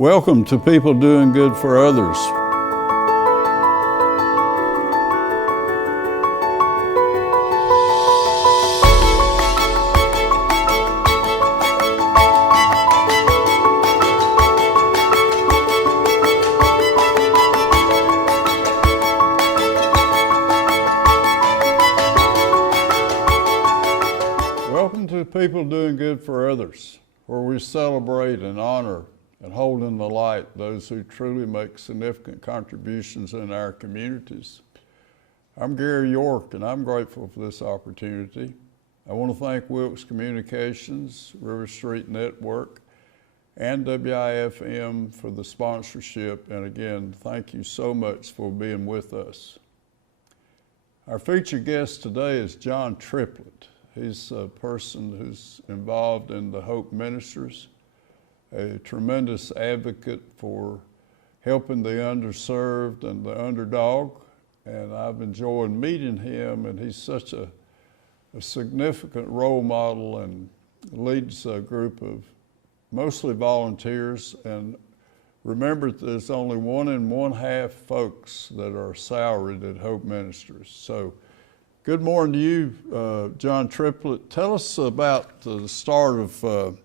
Welcome to People Doing Good for Others. Welcome to People Doing Good for Others, where we celebrate and honor and hold in the light those who truly make significant contributions in our communities. I'm Gary York, and I'm grateful for this opportunity. I want to thank Wilkes Communications, River Street Network, and WIFM for the sponsorship, and again, thank you so much for being with us. Our featured guest today is John Triplett. He's a person who's involved in the Hope Ministries, a tremendous advocate for helping the underserved and the underdog, and I've enjoyed meeting him, and he's such a significant role model and leads a group of mostly volunteers. And remember, there's only 1 1/2 folks that are salaried at Hope Ministries. So good morning to you, John Triplett. Tell us about the start of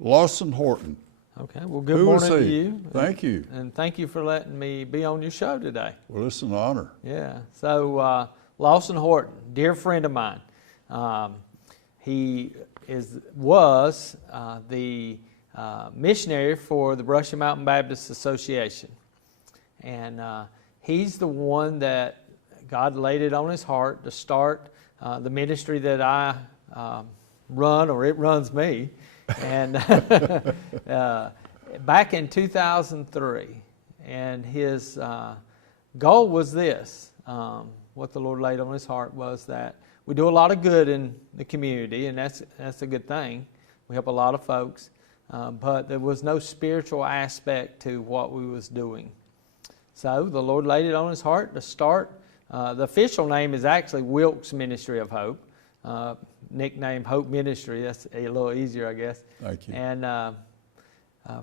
Lawson Horton. Okay, well, good morning to you. Thank you. And thank you for letting me be on your show today. Well, it's an honor. Yeah, so Lawson Horton, dear friend of mine. He was the missionary for the Brushy Mountain Baptist Association. And he's the one that God laid it on his heart to start the ministry that I run, or it runs me. And back in 2003, and his goal was this. What the Lord laid on his heart was that we do a lot of good in the community, and that's a good thing. We help a lot of folks, but there was no spiritual aspect to what we was doing. So the Lord laid it on his heart to start. The official name is actually Wilkes Ministry of Hope. Nickname Hope Ministry. That's a little easier, I guess. Thank you. And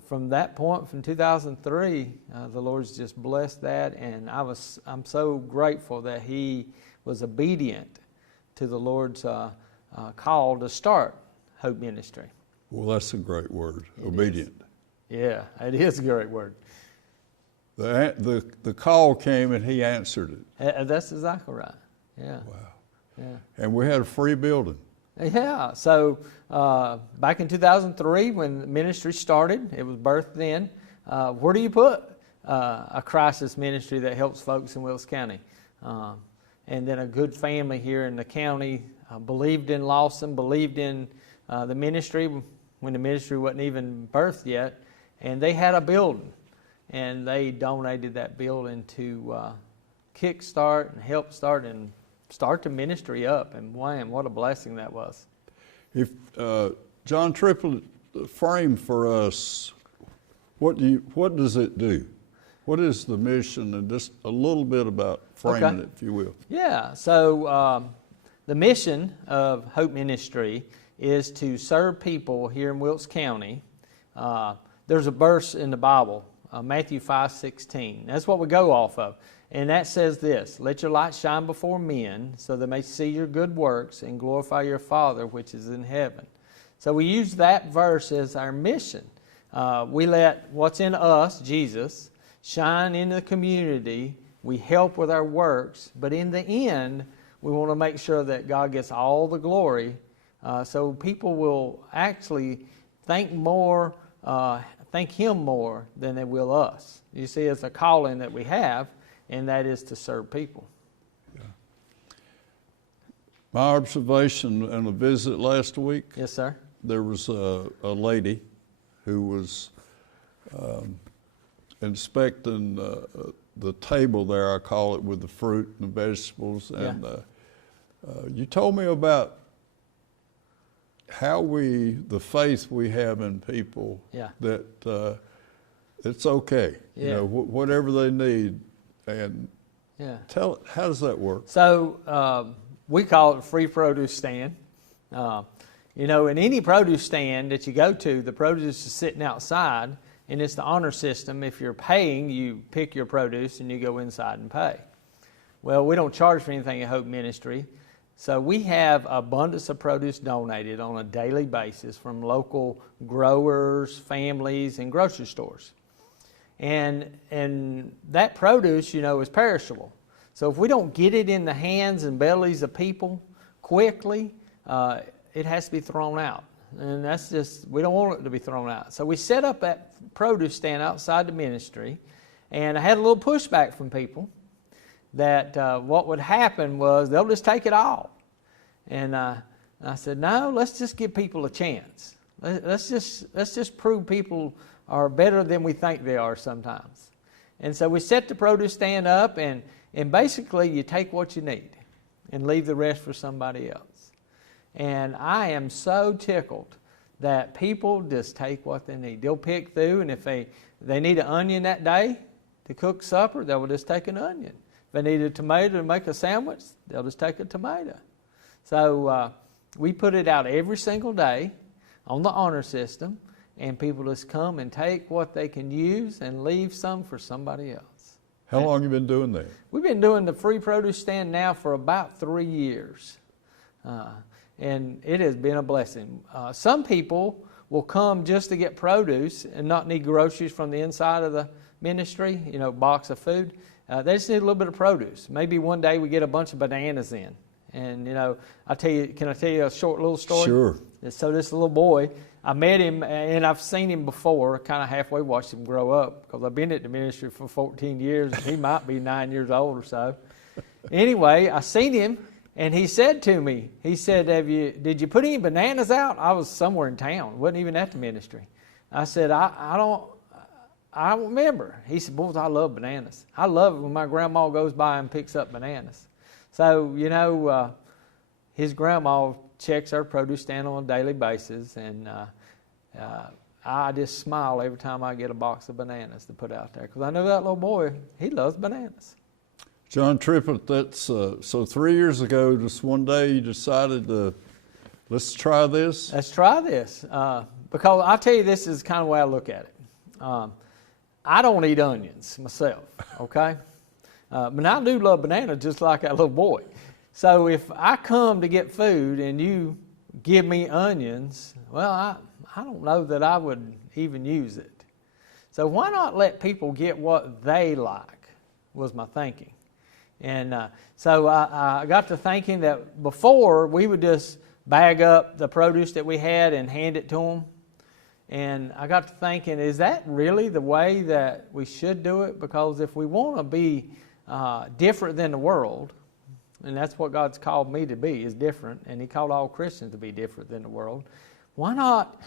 from that point, from 2003, the Lord's just blessed that, and I'm so grateful that he was obedient to the Lord's call to start Hope Ministry. Well, that's a great word, obedient. Yeah, it is a great word. The call came and he answered it. That's exactly right. Yeah. Wow. Yeah. And we had a free building. Yeah, so back in 2003 when the ministry started, it was birthed then. Where do you put a crisis ministry that helps folks in Wilkes County? And then a good family here in the county believed in Lawson, believed in the ministry when the ministry wasn't even birthed yet. And they had a building, and they donated that building to kickstart and help start the ministry up, and wham, what a blessing that was. If John Triplett, frame for us, what does it do? What is the mission, and just a little bit about framing it, if you will. Yeah, so the mission of Hope Ministry is to serve people here in Wilkes County. There's a verse in the Bible, Matthew 5:16. That's what we go off of. And that says this: let your light shine before men, so they may see your good works and glorify your Father which is in heaven. So we use that verse as our mission. We let what's in us, Jesus, shine in the community. We help with our works, but in the end, we want to make sure that God gets all the glory, so people will actually thank Him more than they will us. You see, it's a calling that we have, and that is to serve people. Yeah. My observation in a visit last week. Yes, sir. There was a lady who was inspecting the table there, I call it, with the fruit and the vegetables. And you told me about how the faith we have in people, that it's okay, you know, whatever they need. And how does that work? So we call it a free produce stand. You know, in any produce stand that you go to, the produce is sitting outside, and it's the honor system. If you're paying, you pick your produce and you go inside and pay. Well, we don't charge for anything at Hope Ministry, so we have abundance of produce donated on a daily basis from local growers, families, and grocery stores. And that produce, is perishable. So if we don't get it in the hands and bellies of people quickly, it has to be thrown out. And that's just, we don't want it to be thrown out. So we set up that produce stand outside the ministry, and I had a little pushback from people that what would happen was they'll just take it all. And I said, no, let's just give people a chance. Let's just prove people are better than we think they are sometimes. And so we set the produce stand up, and basically you take what you need and leave the rest for somebody else. And I am so tickled that people just take what they need. They'll pick through, and if they need an onion that day to cook supper, they will just take an onion. If they need a tomato to make a sandwich, they'll just take a tomato. So we put it out every single day on the honor system, and people just come and take what they can use and leave some for somebody else. How long have you been doing that? We've been doing the free produce stand now for about 3 years. And it has been a blessing. Some people will come just to get produce and not need groceries from the inside of the ministry, box of food. They just need a little bit of produce. Maybe one day we get a bunch of bananas in. And, can I tell you a short little story? Sure. So this little boy, I met him, and I've seen him before, kind of halfway watched him grow up, because I've been at the ministry for 14 years, and he might be 9 years old or so. Anyway, I seen him. And he said to me, did you put any bananas out? I was somewhere in town, wasn't even at the ministry. I said, I don't remember. He said, boys, I love bananas. I love it when my grandma goes by and picks up bananas. So, his grandma checks our produce stand on a daily basis, and I just smile every time I get a box of bananas to put out there, because I know that little boy, he loves bananas. John Triplett, that's so 3 years ago, just one day you decided let's try this? Let's try this. Because I'll tell you, this is kind of the way I look at it. I don't eat onions myself, okay? But I do love bananas just like that little boy. So if I come to get food and you give me onions, well, I don't know that I would even use it. So why not let people get what they like, was my thinking. And so I got to thinking that before we would just bag up the produce that we had and hand it to them. And I got to thinking, is that really the way that we should do it? Because if we want to be different than the world, and that's what God's called me to be, is different, and He called all Christians to be different than the world, why not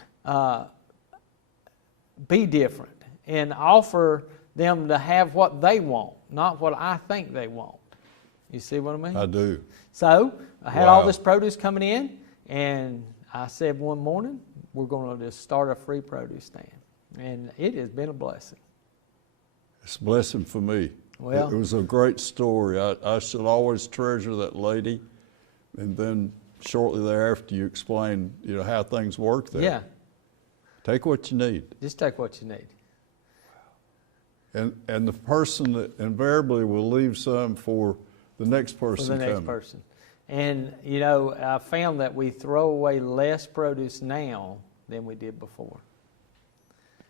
be different and offer them to have what they want, not what I think they want? You see what I mean? I do. So I had all this produce coming in, and I said one morning, we're going to just start a free produce stand. And it has been a blessing. It's a blessing for me. Well, it was a great story. I shall always treasure that lady. And then shortly thereafter, you explained, how things work there. Yeah. Take what you need. Just take what you need. And the person that invariably will leave some for the next person for the next coming. person. And, I found that we throw away less produce now than we did before.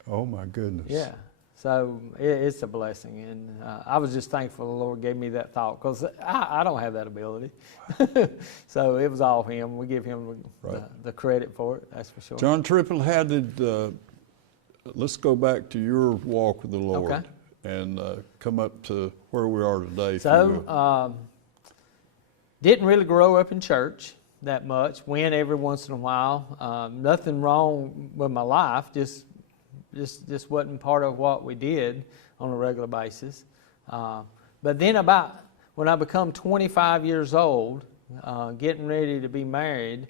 Oh, my goodness. Yeah. So it's a blessing. And I was just thankful the Lord gave me that thought, because I don't have that ability. So it was all Him. We give Him the credit for it, that's for sure. John Triplett, how did, let's go back to your walk with the Lord. Okay. And come up to where we are today. So, didn't really grow up in church that much. Went every once in a while. Nothing wrong with my life. Just wasn't part of what we did on a regular basis. But then when I become 25 years old, getting ready to be married,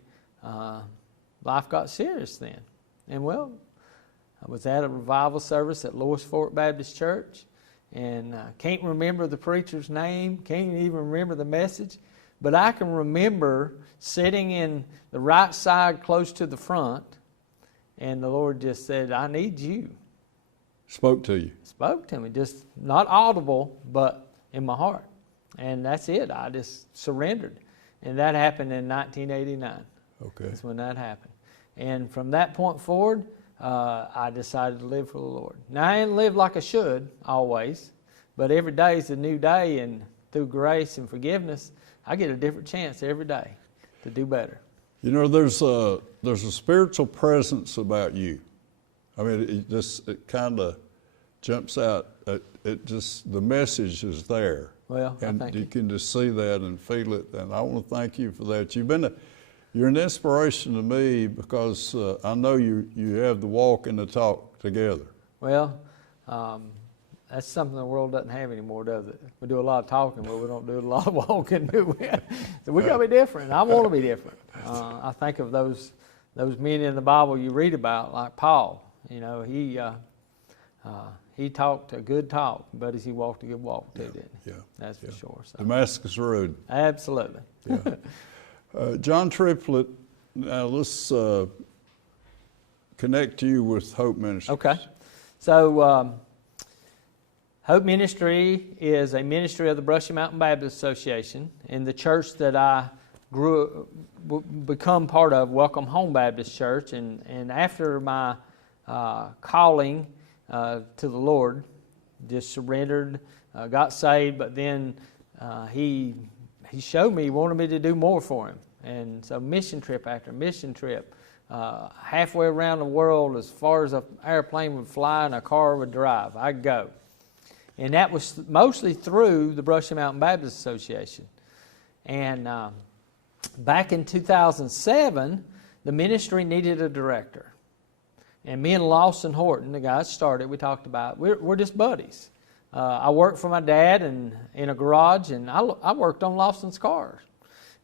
life got serious then. And I was at a revival service at Lois Fort Baptist Church, and can't remember the preacher's name, can't even remember the message, but I can remember sitting in the right side close to the front, and the Lord just said, I need you. Spoke to you. Spoke to me, just not audible, but in my heart. And that's it. I just surrendered. And that happened in 1989. Okay. That's when that happened. And from that point forward, I decided to live for the Lord. Now, I ain't lived like I should always, but every day is a new day, and through grace and forgiveness, I get a different chance every day to do better. You know, there's a spiritual presence about you. I mean, it kind of jumps out. The message is there. Well, and thank you you. can just see that and feel it. And I want to thank you for that. You're an inspiration to me because I know you have the walk and the talk together. Well, that's something the world doesn't have anymore, does it? We do a lot of talking, but we don't do a lot of walking, do we? So we got to be different. I want to be different. I think of those men in the Bible you read about, like Paul. You know, he talked a good talk, but he walked a good walk too, didn't he? Yeah, that's for sure. So. Damascus Road. Absolutely. Yeah. John Triplett. Now let's connect you with Hope Ministries. Okay. So Hope Ministry is a ministry of the Brushy Mountain Baptist Association, and the church that I become part of, Welcome Home Baptist Church, and after my calling to the Lord, just surrendered, got saved, but then he showed me he wanted me to do more for him. And so mission trip after mission trip, halfway around the world, as far as an airplane would fly and a car would drive, I'd go. And that was mostly through the Brushy Mountain Baptist Association. And back in 2007, the ministry needed a director. And me and Lawson Horton, the guy that started, we talked about, we're just buddies. I worked for my dad in a garage, and I worked on Lawson's cars.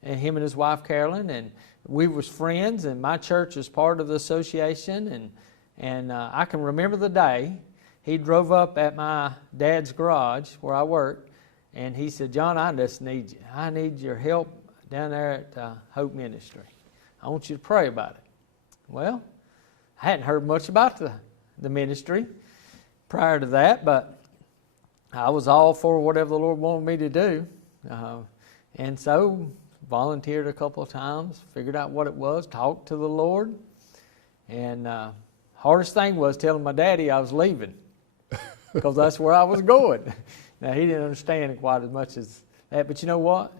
And him and his wife, Carolyn, and we was friends, and my church was part of the association. And I can remember the day he drove up at my dad's garage where I worked, and he said, "John, I just need you. I need your help down there at Hope Ministry. I want you to pray about it." Well, I hadn't heard much about the ministry prior to that, but I was all for whatever the Lord wanted me to do. And so volunteered a couple of times, figured out what it was, talked to the Lord. And hardest thing was telling my daddy I was leaving because that's where I was going. Now, he didn't understand it quite as much as that, but you know what?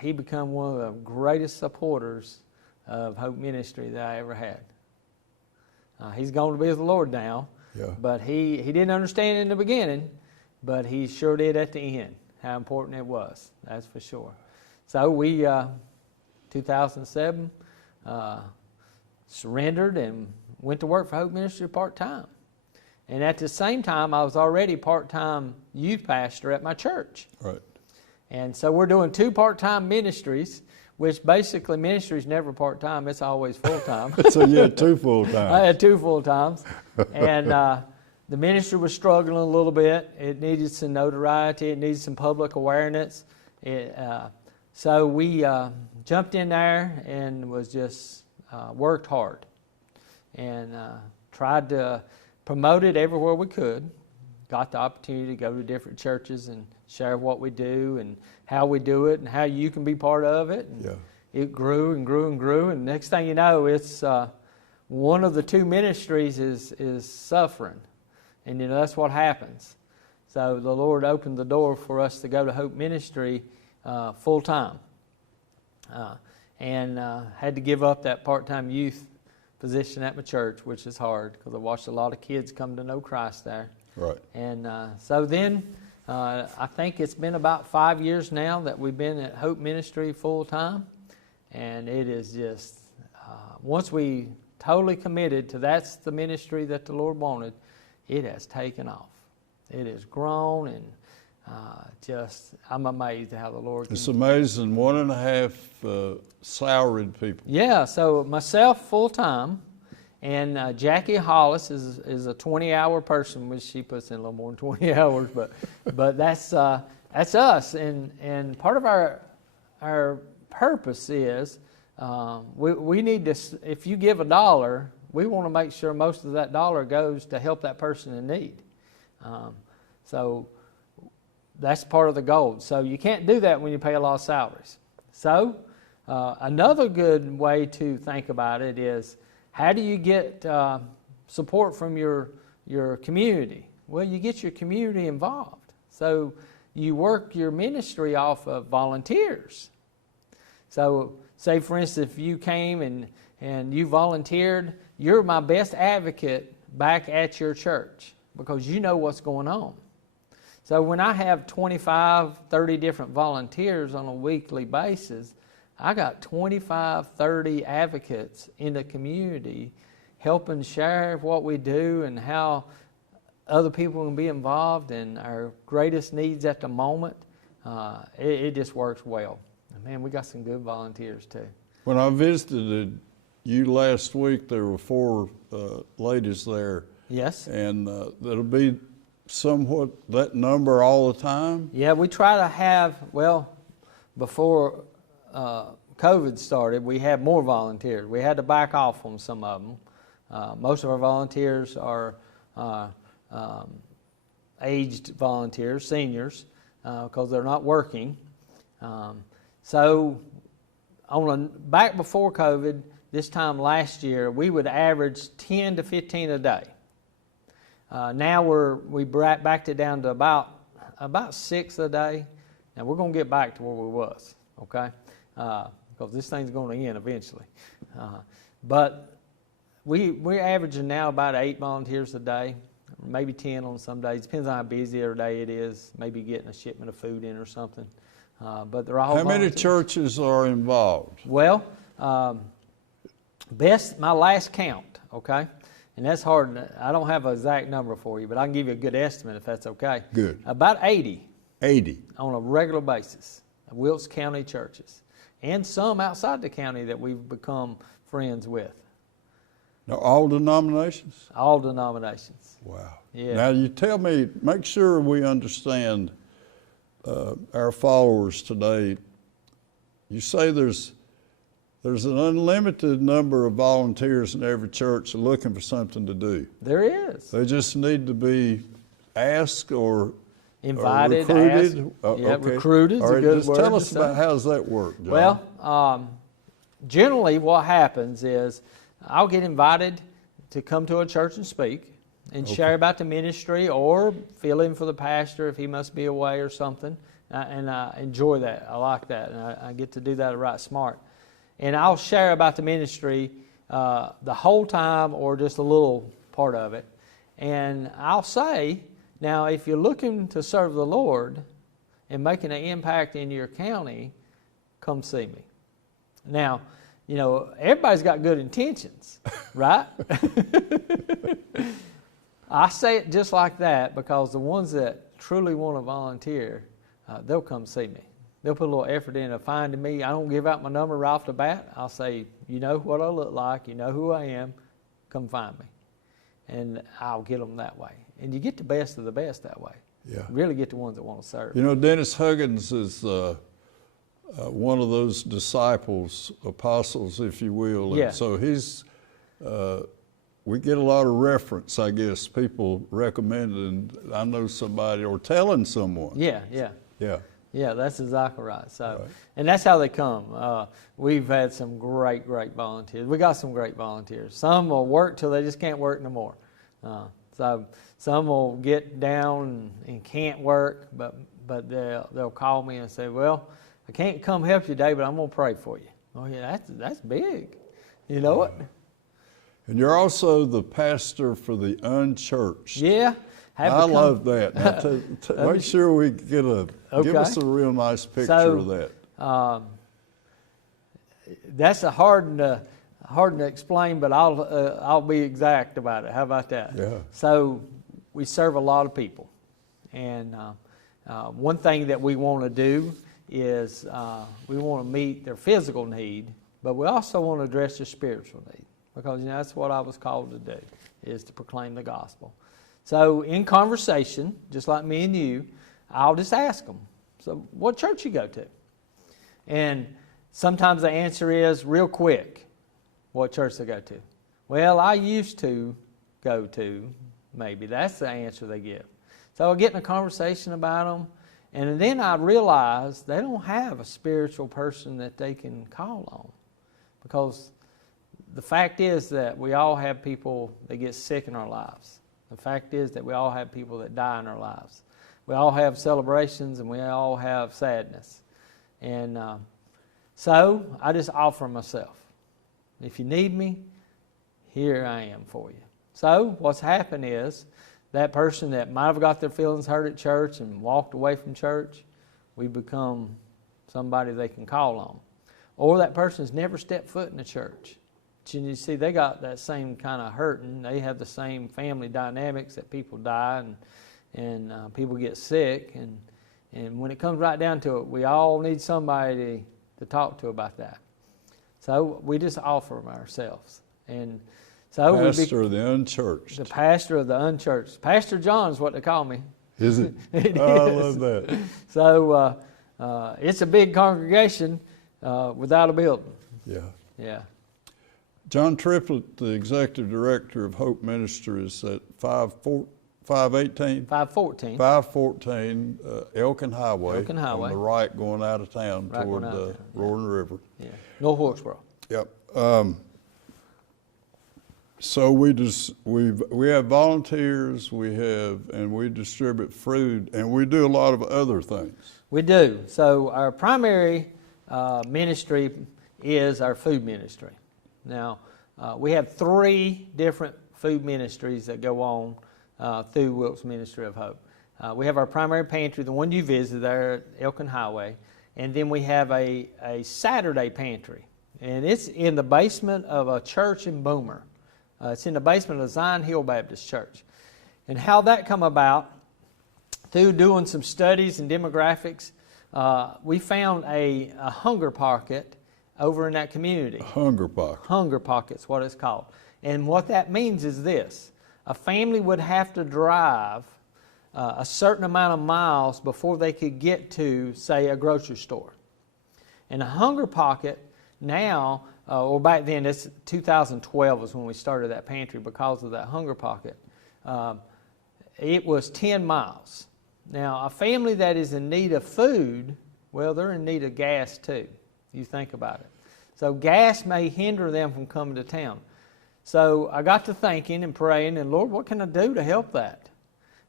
He became one of the greatest supporters of Hope Ministry that I ever had. He's going to be with the Lord now, but he didn't understand it in the beginning, but he sure did at the end, how important it was, that's for sure. So we, 2007, surrendered and went to work for Hope Ministry part-time. And at the same time, I was already part-time youth pastor at my church. Right. And so we're doing 2 part-time ministries, which basically ministry's never part-time, it's always full-time. So you had 2 full-times. I had 2 full-times. And the ministry was struggling a little bit. It needed some notoriety. It needed some public awareness. So we jumped in there and was just worked hard and tried to promote it everywhere we could. Got the opportunity to go to different churches and share what we do and how we do it and how you can be part of it. And it grew and grew and grew. And next thing you know, it's one of the 2 ministries is suffering. And you know, that's what happens. So the Lord opened the door for us to go to Hope Ministry full time. And had to give up that part-time youth position at my church, which is hard because I watched a lot of kids come to know Christ there. Right. And so then I think it's been about 5 years now that we've been at Hope Ministry full time. And it is just, once we totally committed to that's the ministry that the Lord wanted, it has taken off. It has grown, and I'm amazed at how the Lord can. It's amazing, 1.5 salaried people. Yeah, so myself full-time, and Jackie Hollis is a 20-hour person, which she puts in a little more than 20 hours, but that's us, and part of our purpose is we need to, if you give $1, we want to make sure most of that dollar goes to help that person in need. So that's part of the goal. So you can't do that when you pay a lot of salaries. So another good way to think about it is, how do you get support from your community? Well, you get your community involved. So you work your ministry off of volunteers. So say, for instance, if you came and you volunteered, you're my best advocate back at your church because you know what's going on. So when I have 25, 30 different volunteers on a weekly basis, I got 25, 30 advocates in the community helping share what we do and how other people can be involved in our greatest needs at the moment. It just works well. And man, we got some good volunteers too. When I visited you last week, there were 4 ladies there. Yes. And that'll be somewhat that number all the time? Yeah, we try to have, well, before COVID started, we had more volunteers. We had to back off on some of them. Most of our volunteers are aged volunteers, seniors, because they're not working. So back before COVID, this time last year, we would average 10 to 15 a day. Now we backed it down to about 6 a day. Now we're going to get back to where we was, okay? Because this thing's going to end eventually. But we're averaging now about 8 volunteers a day, maybe 10 on some days. Depends on how busy every day it is. Maybe getting a shipment of food in or something. But they're all How many volunteers. churches are involved? Well, my last count, okay? And that's hard. I don't have an exact number for you, but I can give you a good estimate if that's okay. Good. About 80. 80. On a regular basis. Wilkes County churches. And some outside the county that we've become friends with. Now, all denominations? All denominations. Wow. Yeah. Now, you tell me, make sure we understand our followers today. You say there's an unlimited number of volunteers in every church looking for something to do. There is. They just need to be asked or invited, recruited. asked. Recruited is All right, a good just word tell to us say. about how does that work, John? Well, generally what happens is I'll get invited to come to a church and speak and share about the ministry or fill in for the pastor if he must be away or something. And I enjoy that. I like that. And I get to do that right smart. And I'll share about the ministry the whole time or just a little part of it. And I'll say, now, if you're looking to serve the Lord and making an impact in your county, come see me. Now, you know, everybody's got good intentions, right? I say it just like that because the ones that truly want to volunteer, they'll come see me. They'll put a little effort into finding me. I don't give out my number right off the bat. I'll say, you know what I look like, you know who I am, come find me. And I'll get them that way. And you get the best of the best that way. Yeah. You really get the ones that want to serve. You know, Dennis Huggins is one of those disciples, apostles, if you will. Yeah. And so he's, we get a lot of reference, I guess, people recommending, I know somebody, or telling someone. Yeah. Yeah, that's exactly right. So, And that's how they come. We've had some great volunteers. We got some great volunteers. Some will work till they just can't work no more. So some will get down and can't work, but they'll call me and say, well, I can't come help you today, but I'm going to pray for you. Oh yeah, that's big. You know what? And you're also the pastor for the unchurched. Yeah. I love that. Now, make sure we get give us a real nice picture of that. That's hard to explain, but I'll be exact about it. How about that? Yeah. So we serve a lot of people, and one thing that we want to do is we want to meet their physical need, but we also want to address their spiritual need, because you know that's what I was called to do, is to proclaim the gospel. So in conversation, just like me and you, I'll just ask them, so what church you go to? And sometimes the answer is real quick, what church they go to. Well, I used to go to, maybe. That's the answer they give. So I get in a conversation about them, and then I realize they don't have a spiritual person that they can call on. Because the fact is that we all have people that get sick in our lives. The fact is that we all have people that die in our lives. We all have celebrations and we all have sadness. And so I just offer myself. If you need me, here I am for you. So what's happened is that person that might have got their feelings hurt at church and walked away from church, we become somebody they can call on. Or that person's never stepped foot in the church. You see, they got that same kind of hurting. They have the same family dynamics that people die and people get sick. And when it comes right down to it, we all need somebody to talk to about that. So we just offer them ourselves. And so Pastor of the unchurched. The pastor of the unchurched. Pastor John is what they call me. Is it? It I is. love that. So it's a big congregation without a building. Yeah. Yeah. John Triplett, the executive director of Hope Ministries at 518? 514 Elkin Highway. Elkin Highway. On the right going out of town Right toward going out the of town, Roaring River. Yeah. North Wilkesboro. Yep. So we have volunteers, and we distribute food, and we do a lot of other things. We do. So our primary ministry is our food ministry. Now, we have 3 different food ministries that go on through Wilkes Ministry of Hope. We have our primary pantry, the one you visited there at Elkin Highway, and then we have a Saturday pantry. And it's in the basement of a church in Boomer. It's in the basement of Zion Hill Baptist Church. And how that come about, through doing some studies and demographics, we found a hunger pocket over in that community. Hunger pocket. Hunger pocket's what it's called. And what that means is this. A family would have to drive a certain amount of miles before they could get to, say, a grocery store. And a hunger pocket now, or back then, it's 2012 was when we started that pantry because of that hunger pocket. It was 10 miles. Now, a family that is in need of food, well, they're in need of gas too. You think about it. So gas may hinder them from coming to town. So I got to thinking and praying, and Lord, what can I do to help that?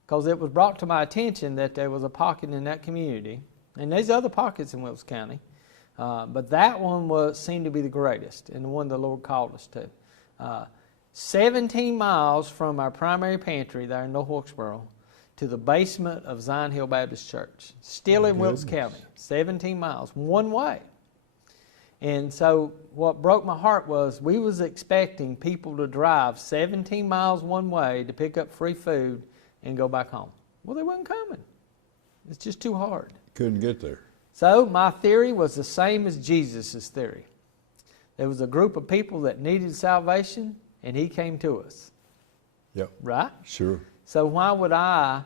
Because it was brought to my attention that there was a pocket in that community, and there's other pockets in Wilkes County, but that one seemed to be the greatest, and the one the Lord called us to. 17 miles from our primary pantry there in North Wilkesboro to the basement of Zion Hill Baptist Church, still in Wilkes County, 17 miles, one way. And so what broke my heart was we was expecting people to drive 17 miles one way to pick up free food and go back home. Well, they wasn't coming. It's just too hard. Couldn't get there. So my theory was the same as Jesus' theory. There was a group of people that needed salvation, and he came to us. Yep. Right? Sure. So why would I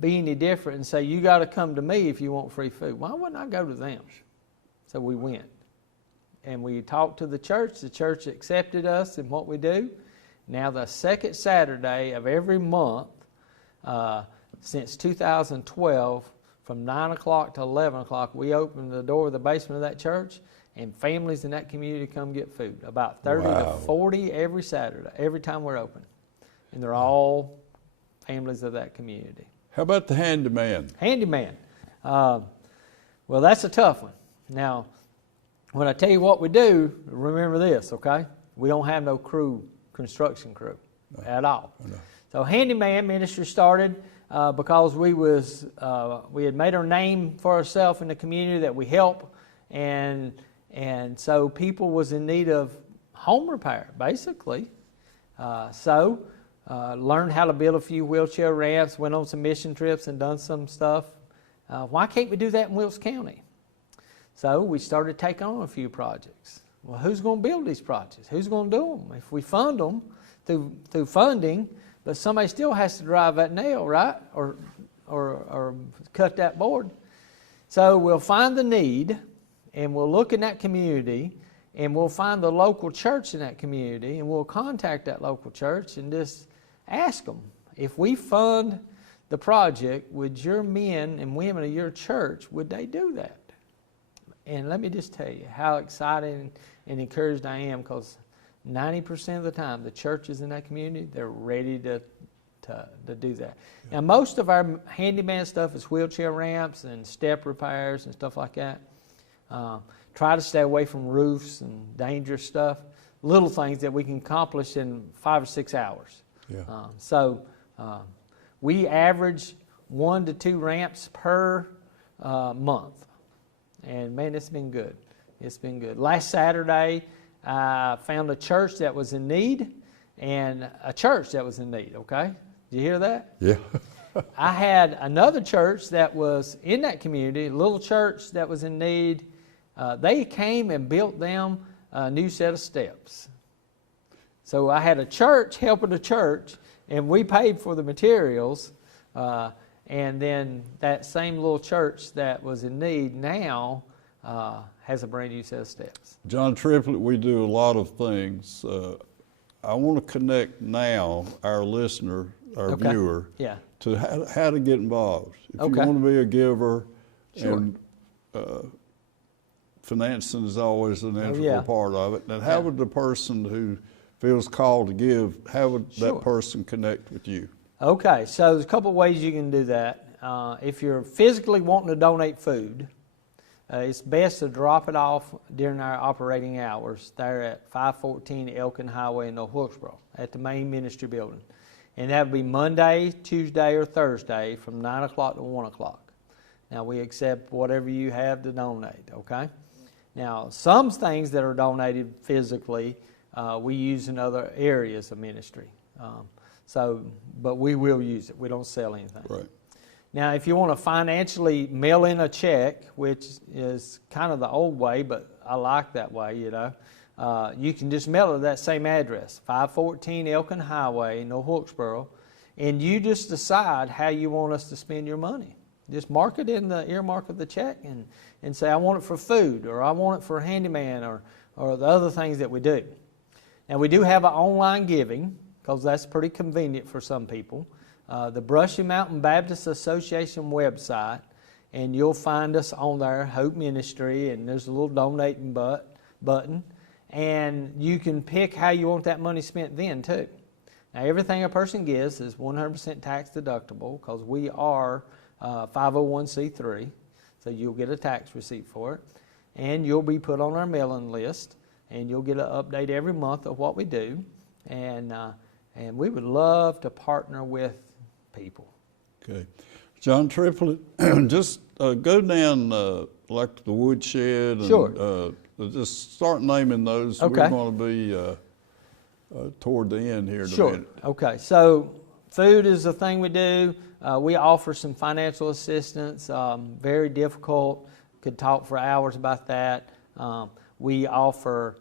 be any different and say, you got to come to me if you want free food? Why wouldn't I go to them? So we went. And we talked to the church. The church accepted us in what we do. Now the second Saturday of every month since 2012, from 9 o'clock to 11 o'clock, we open the door of the basement of that church, and families in that community come get food. About 30 to 40 every Saturday, every time we're open. And they're all families of that community. How about the handyman? Handyman. Well, that's a tough one. Now, when I tell you what we do, remember this, okay? We don't have no construction crew at all. No. So Handyman ministry started because we had made our name for ourselves in the community that we help, and so people was in need of home repair, basically. Learned how to build a few wheelchair ramps, went on some mission trips and done some stuff. Why can't we do that in Wilkes County? So we started taking on a few projects. Well, who's going to build these projects? Who's going to do them? If we fund them through funding, but somebody still has to drive that nail, right? Or cut that board. So we'll find the need, and we'll look in that community, and we'll find the local church in that community, and we'll contact that local church and just ask them, if we fund the project, would your men and women of your church, would they do that? And let me just tell you how excited and encouraged I am, because 90% of the time, the churches in that community, they're ready to do that. Now, most of our handyman stuff is wheelchair ramps and step repairs and stuff like that. Try to stay away from roofs and dangerous stuff. Little things that we can accomplish in 5 or 6 hours. Yeah. We average 1 to 2 ramps per month. And man, it's been good. It's been good. Last Saturday, I found a church that was in need, and a church that was in need, okay? Did you hear that? Yeah. I had another church that was in that community, a little church that was in need. They came and built them a new set of steps. So I had a church helping a church, and we paid for the materials. And then that same little church that was in need now has a brand new set of steps. John Triplett, we do a lot of things. I want to connect now our listener, our viewer, to how to get involved. If you want to be a giver, and financing is always an integral part of it. And how would the person who feels called to give, how would that person connect with you? Okay, so there's a couple of ways you can do that. If you're physically wanting to donate food, it's best to drop it off during our operating hours there at 514 Elkin Highway in North Wilkesboro at the main ministry building. And that would be Monday, Tuesday, or Thursday from 9 o'clock to 1 o'clock. Now, we accept whatever you have to donate, okay? Now, some things that are donated physically, we use in other areas of ministry. But we will use it. We don't sell anything. Right. Now, if you want to financially mail in a check, which is kind of the old way, but I like that way, you know, you can just mail it to that same address, 514 Elkin Highway, North Wilkesboro, and you just decide how you want us to spend your money. Just mark it in the earmark of the check and say, I want it for food, or I want it for handyman, or the other things that we do. Now, we do have an online giving, because that's pretty convenient for some people. The Brushy Mountain Baptist Association website, and you'll find us on there, Hope Ministry, and there's a little donating button, and you can pick how you want that money spent then too. Now, everything a person gives is 100% tax deductible, because we are 501c3, so you'll get a tax receipt for it, and you'll be put on our mailing list, and you'll get an update every month of what we do, and we would love to partner with people. Okay. John Triplett, just go down like the woodshed and just start naming those. We're going to be toward the end here in a minute. Okay, so food is the thing we do. We offer some financial assistance, very difficult, could talk for hours about that. We offer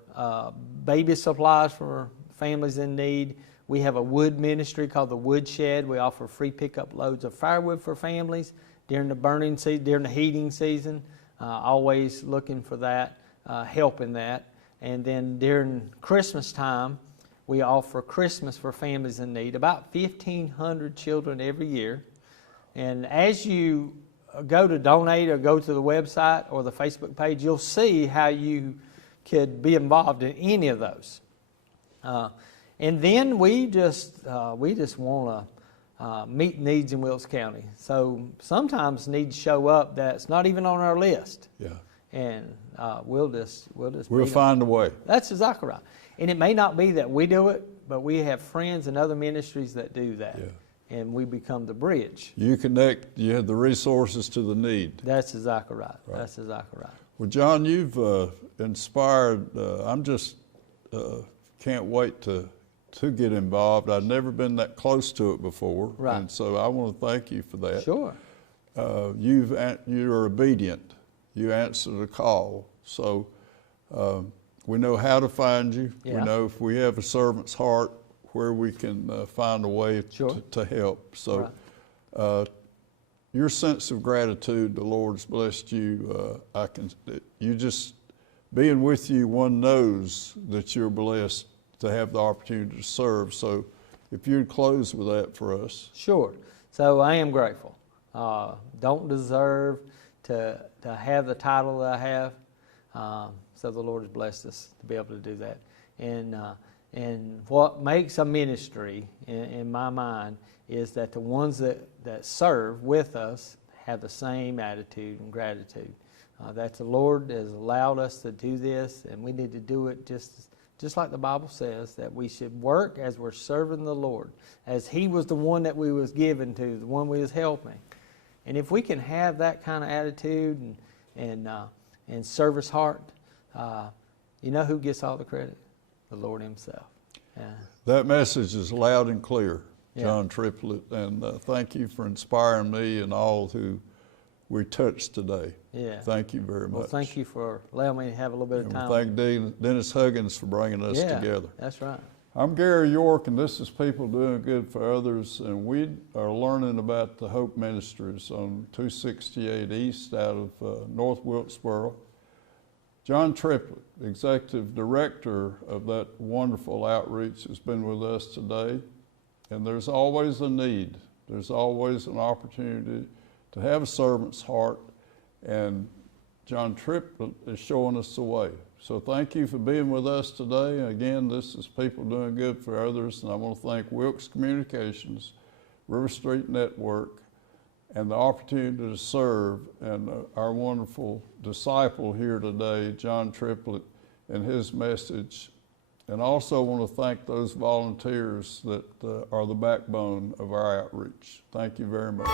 baby supplies for families in need. We have a wood ministry called the Woodshed. We offer free pickup loads of firewood for families during the burning season, during the heating season. Always looking for that, help in that. And then during Christmas time, we offer Christmas for families in need. About 1,500 children every year. And as you go to donate or go to the website or the Facebook page, you'll see how you could be involved in any of those. And then we just want to meet needs in Wilkes County. So sometimes needs show up that's not even on our list. Yeah. And we'll find a way. That's exactly right. And it may not be that we do it, but we have friends and other ministries that do that. Yeah. And we become the bridge. You connect. You have the resources to the need. That's exactly right. That's exactly right. Well, John, you've inspired. I'm just can't wait to get involved. I've never been that close to it before, and so I want to thank you for that. Sure. You're obedient. You answer the call. So we know how to find you. Yeah. We know if we have a servant's heart where we can find a way to help. So your sense of gratitude, the Lord's blessed you. You just being with you, one knows that you're blessed to have the opportunity to serve. So if you'd close with that for us. Sure. So I am grateful. Don't deserve to have the title that I have. So the Lord has blessed us to be able to do that. And what makes a ministry, in my mind, is that the ones that serve with us have the same attitude and gratitude. That the Lord has allowed us to do this, and we need to do it just like the Bible says, that we should work as we're serving the Lord, as He was the one that we was given to, the one we was helping. And if we can have that kind of attitude and service heart, you know who gets all the credit? The Lord Himself. Yeah. That message is loud and clear, Yeah. John Triplett, and thank you for inspiring me and all who we touched today. Yeah. Thank you very much. Well, thank you for allowing me to have a little bit of And time. thank Dennis Huggins for bringing us together. That's right. I'm Gary York, and this is People Doing Good for Others, and we are learning about the Hope Ministries on 268 East out of North Wilkesboro. John Triplett, Executive Director of that wonderful outreach, has been with us today. And there's always a need. There's always an opportunity to have a servant's heart, and John Triplett is showing us the way. So thank you for being with us today. Again, this is People Doing Good for Others, and I want to thank Wilkes Communications, River Street Network, and the opportunity to serve, and our wonderful disciple here today, John Triplett, and his message. And also want to thank those volunteers that are the backbone of our outreach. Thank you very much.